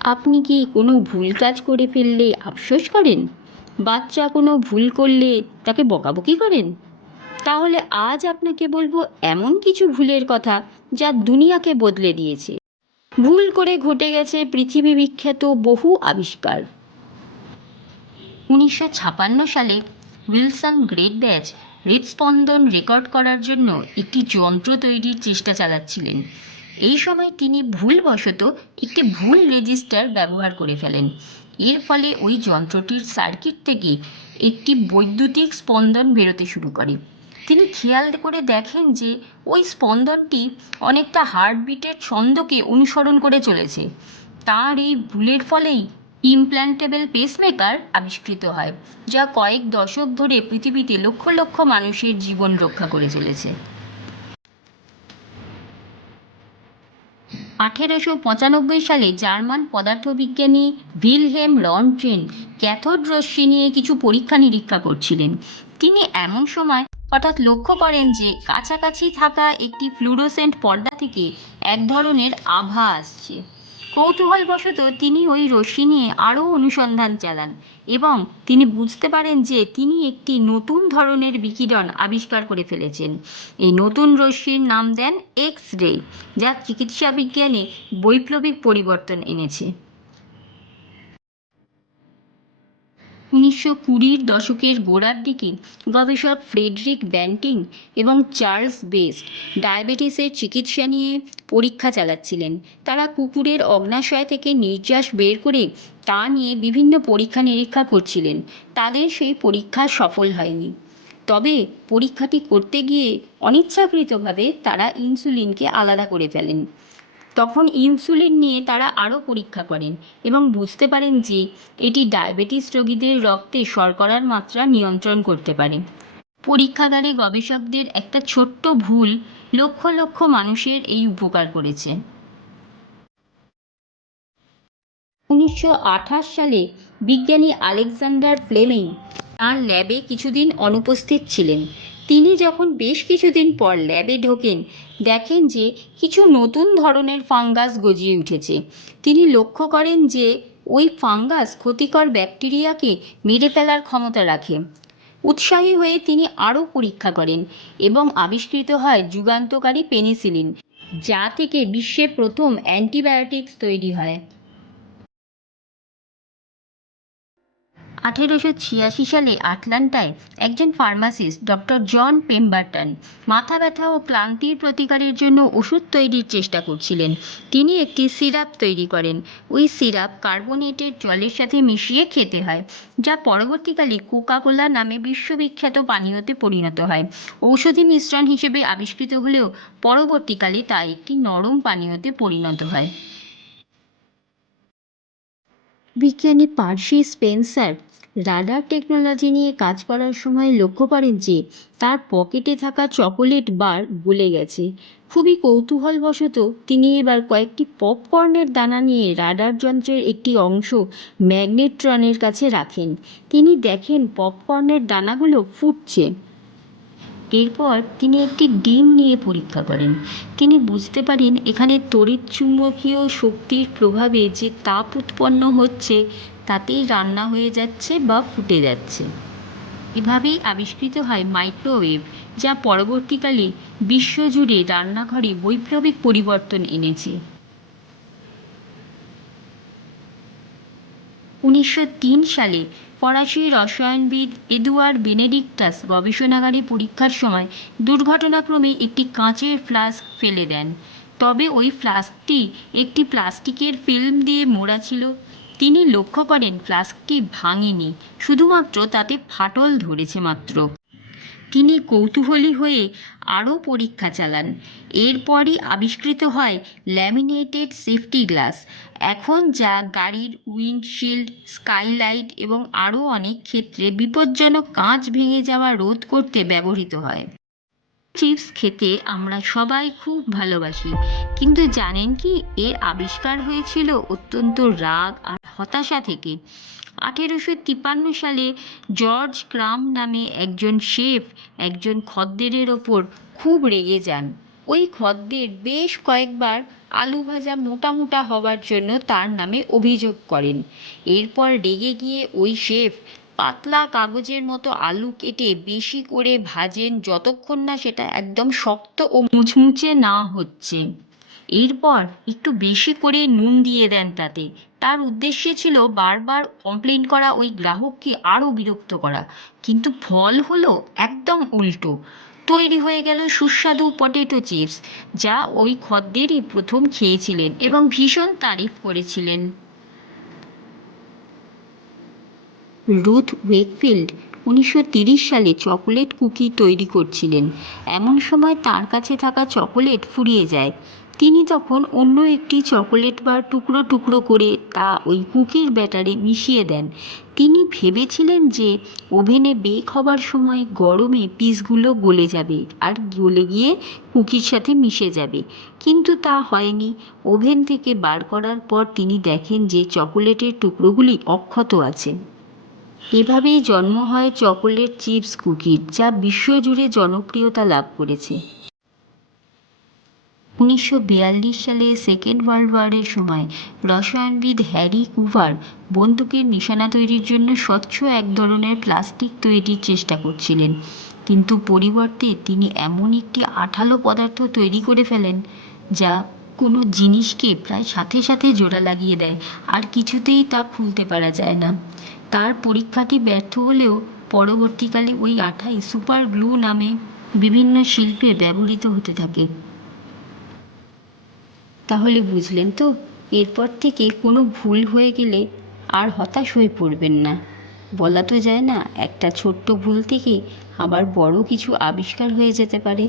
আপনি কি কোনো ভুল কাজ করে ফেললে আফসোস করেন? বাচ্চা কোনো ভুল করলে তাকে বকাবকি করেন? তাহলে আজ আপনাকে বলবো এমন কিছু ভুলের কথা যা দুনিয়াকে বদলে দিয়েছে। ভুল করে ঘটে গেছে পৃথিবী বিখ্যাত বহু আবিষ্কার। 1956 সালে উইলসন গ্রেট ব্যাচ হৃদস্পন্দন রেকর্ড করার জন্য একটি যন্ত্র তৈরির চেষ্টা চালাচ্ছিলেন। এই সময় তিনি ভুলবশত একটি ভুল রেজিস্টার ব্যবহার করে ফেলেন। এর ফলে ওই যন্ত্রটির সার্কিট থেকে একটি বৈদ্যুতিক স্পন্দন বেরোতে শুরু করে। তিনি খেয়াল করে দেখেন যে ওই স্পন্দনটি অনেকটা হার্টবিটের ছন্দকে অনুসরণ করে চলেছে। তার এই ভুলের ফলেই ইমপ্ল্যান্টেবল পেসমেকার আবিষ্কৃত হয়, যা কয়েক দশক ধরে পৃথিবীতে লক্ষ লক্ষ মানুষের জীবন রক্ষা করে চলেছে। 1895 সালে জার্মান পদার্থবিজ্ঞানী ভিলহেম রন্টগেন ক্যাথোড রশ্মি নিয়ে কিছু পরীক্ষা নিরীক্ষা করছিলেন। তিনি এমন সময় হঠাৎ লক্ষ্য করেন যে কাছাকাছি থাকা একটি ফ্লুরোসেন্ট পর্দা থেকে এক ধরনের আভা আসছে। কৌতূহলবশত তিনি ওই রশ্মি নিয়ে আরও অনুসন্ধান চালান এবং তিনি বুঝতে পারেন যে তিনি একটি নতুন ধরনের বিকিরণ আবিষ্কার করে ফেলেছেন। এই নতুন রশ্মির নাম দেন এক্স রে, যা চিকিৎসা বিজ্ঞানে বৈপ্লবিক পরিবর্তন এনেছে। 1920-র দশকের গোড়ার দিকে গবেষক ফ্রেডরিক ব্যান্টিং এবং চার্লস বেস্ট ডায়াবেটিসের চিকিৎসা নিয়ে পরীক্ষা চালাচ্ছিলেন। তারা কুকুরের অগ্নাশয় থেকে নির্যাস বের করে তা নিয়ে বিভিন্ন পরীক্ষা নিরীক্ষা করছিলেন। তাদের সেই পরীক্ষা সফল হয়নি। তবে পরীক্ষাটি করতে গিয়ে অনিচ্ছাকৃতভাবে তারা ইনসুলিনকে আলাদা করে ফেলেন। তখন ইনসুলিন নিয়ে তারা আরও পরীক্ষা করেন এবং বুঝতে পারেন যে এটি ডায়াবেটিস রোগীদের রক্তে শর্করার মাত্রা নিয়ন্ত্রণ করতে পারে। পরীক্ষাগারে গবেষকদের একটা ছোট্ট ভুল লক্ষ লক্ষ মানুষের এই উপকার করেছে। 1928 সালে বিজ্ঞানী আলেকজান্ডার ফ্লেমিং তাঁর ল্যাবে কিছুদিন অনুপস্থিত ছিলেন। তিনি যখন বেশ কিছুদিন পর ল্যাবে ঢোকেন, দেখেন যে কিছু নতুন ধরনের ফাঙ্গাস গজিয়ে উঠেছে। তিনি লক্ষ্য করেন যে ওই ফাঙ্গাস ক্ষতিকর ব্যাকটেরিয়াকে মেরে ফেলার ক্ষমতা রাখে। উৎসাহী হয়ে তিনি আরও পরীক্ষা করেন এবং আবিষ্কৃত হয় যুগান্তকারী পেনিসিলিন, যা থেকে বিশ্বের প্রথম অ্যান্টিবায়োটিক্স তৈরি হয়। 1886 সালে আটলান্টায় একজন ফার্মাসিস্ট ডক্টর জন পেম্বারটন মাথা ব্যথা ও ক্লান্তির প্রতিকারের জন্য ওষুধ তৈরির চেষ্টা করছিলেন। তিনি একটি সিরাপ তৈরি করেন। ওই সিরাপ কার্বোনেটেড জলের সাথে মিশিয়ে খেতে হয়, যা পরবর্তীকালে কোকা কোলা নামে বিশ্ববিখ্যাত পানীয়তে পরিণত হয়। ঔষধি মিশ্রণ হিসেবে আবিষ্কৃত হলেও পরবর্তীকালে তা একটি নরম পানীয়তে পরিণত হয়। বিজ্ঞানী পার্সি স্পেন্সার রাডার টেকনোলজি নিয়ে কাজ করার সময় লক্ষ্য করেন যে তার পকেটে থাকা চকোলেট বার গলে গেছে। খুবই কৌতূহলবশত তিনি এবার কয়েকটি পপকর্নের দানা নিয়ে রাডার যন্ত্রের একটি অংশ ম্যাগনেট্রনের কাছে রাখেন। তিনি দেখেন পপকর্নের দানাগুলো ফুটছে। এরপর তিনি একটি ডিম নিয়ে পরীক্ষা করেন। তিনি বুঝতে পারেন এখানে তড়িৎচুম্বকীয় শক্তির প্রভাবে যে তাপ উৎপন্ন হচ্ছে তাতেই রান্না হয়ে যাচ্ছে বা ফুটে যাচ্ছে। এভাবেই আবিষ্কৃত হয় মাইক্রোওয়েভ, যা পরবর্তীকালে বিশ্বজুড়ে রান্নাঘরে বৈপ্লবিক পরিবর্তন এনেছে। 1903 সালে ফরাসি রসায়নবিদ এদুয়ার্ড বেনেডিক্টাস গবেষণাগারে পরীক্ষার সময় দুর্ঘটনাক্রমে একটি কাঁচের ফ্লাস্ক ফেলে দেন। তবে ওই ফ্লাস্কটি একটি প্লাস্টিকের ফিল্ম দিয়ে মোড়া ছিল। তিনি লক্ষ্য করেন ফ্লাস্কটি ভাঙেনি, শুধুমাত্র তাতে ফাটল ধরেছে মাত্র। তিনি কৌতূহলী হয়ে আরও পরীক্ষা চালান। এরপরই আবিষ্কৃত হয় ল্যামিনেটেড সেফটি গ্লাস, এখন যা গাড়ির উইন্ডশিল্ড, স্কাইলাইট এবং আরও অনেক ক্ষেত্রে বিপজ্জনক কাঁচ ভেঙে যাওয়া রোধ করতে ব্যবহৃত হয়। চিপস খেতে আমরা সবাই খুব ভালোবাসি, কিন্তু জানেন কি এর আবিষ্কার হয়েছিল অত্যন্ত রাগ আর হতাশা থেকে। 1853 সালে জর্জ ক্রাম নামে একজন শেফ একজন খদ্দেরের ওপর খুব রেগে যান। ওই খদ্দের বেশ কয়েকবার আলু ভাজা মোটা মোটা হওয়ার জন্য তার নামে অভিযোগ করেন। এরপর রেগে গিয়ে ওই শেফ পাতলা কাগজের মতো আলু কেটে বেশি করে ভাজেন যতক্ষণ না সেটা একদম শক্ত ও মুচমুচে না হচ্ছে। এরপর একটু বেশি করে নুন দিয়ে দেন তাতে। তার উদ্দেশ্য ছিল বারবার কমপ্লেন করা ওই গ্রাহককে আরও বিরক্ত করা, কিন্তু ফল হলো একদম উল্টো। তৈরি হয়ে গেল সুস্বাদু পটেটো চিপস, যা ওই খদ্দেরই প্রথম খেয়েছিলেন এবং ভীষণ তারিফ করেছিলেন। রুথ ওয়েকফিল্ড 1930 সালে চকোলেট কুকি তৈরি করছিলেন। এমন সময় তার কাছে থাকা চকোলেট ফুরিয়ে যায়। তিনি তখন অন্য একটি চকোলেট বার টুকরো টুকরো করে তা ওই কুকির ব্যাটারে মিশিয়ে দেন। তিনি ভেবেছিলেন যে ওভেনে বেক হবার সময় গরমে পিসগুলো গলে যাবে আর গলে গিয়ে কুকির সাথে মিশে যাবে, কিন্তু তা হয়নি। ওভেন থেকে বার করার পর তিনি দেখেন যে চকোলেটের টুকরোগুলি অক্ষত আছে। এভাবেই জন্ম হয় চকোলেট চিপস কুকির, যা বিশ্বজুড়ে জনপ্রিয়তা লাভ করেছে। 1942 সালে সেকেন্ড ওয়ার্ল্ড ওয়ারের সময় রসায়নবিদ হ্যারি কুভার বন্দুকের নিশানা তৈরির জন্য স্বচ্ছ এক ধরনের প্লাস্টিক তৈরির চেষ্টা করছিলেন, কিন্তু পরিবর্তে তিনি এমন একটি আঠালো পদার্থ তৈরি করে ফেলেন যা কোনো জিনিসকে প্রায় সাথে সাথে জোড়া লাগিয়ে দেয়, আর কিছুতেই তা খুলতে পারা যায় না। তার পরীক্ষাটি ব্যর্থ হলেও পরবর্তীকালে ওই আঠাই সুপার গ্লু নামে বিভিন্ন শিল্পে ব্যবহৃত হতে থাকে। তাহলে বুঝলেন তো, এরপর থেকে কোনো ভুল হয়ে গেলে আর হতাশ হয়ে পড়বেন না। বলা তো যায় না, একটা ছোট্ট ভুল থেকে আবার বড় কিছু আবিষ্কার হয়ে যেতে পারে।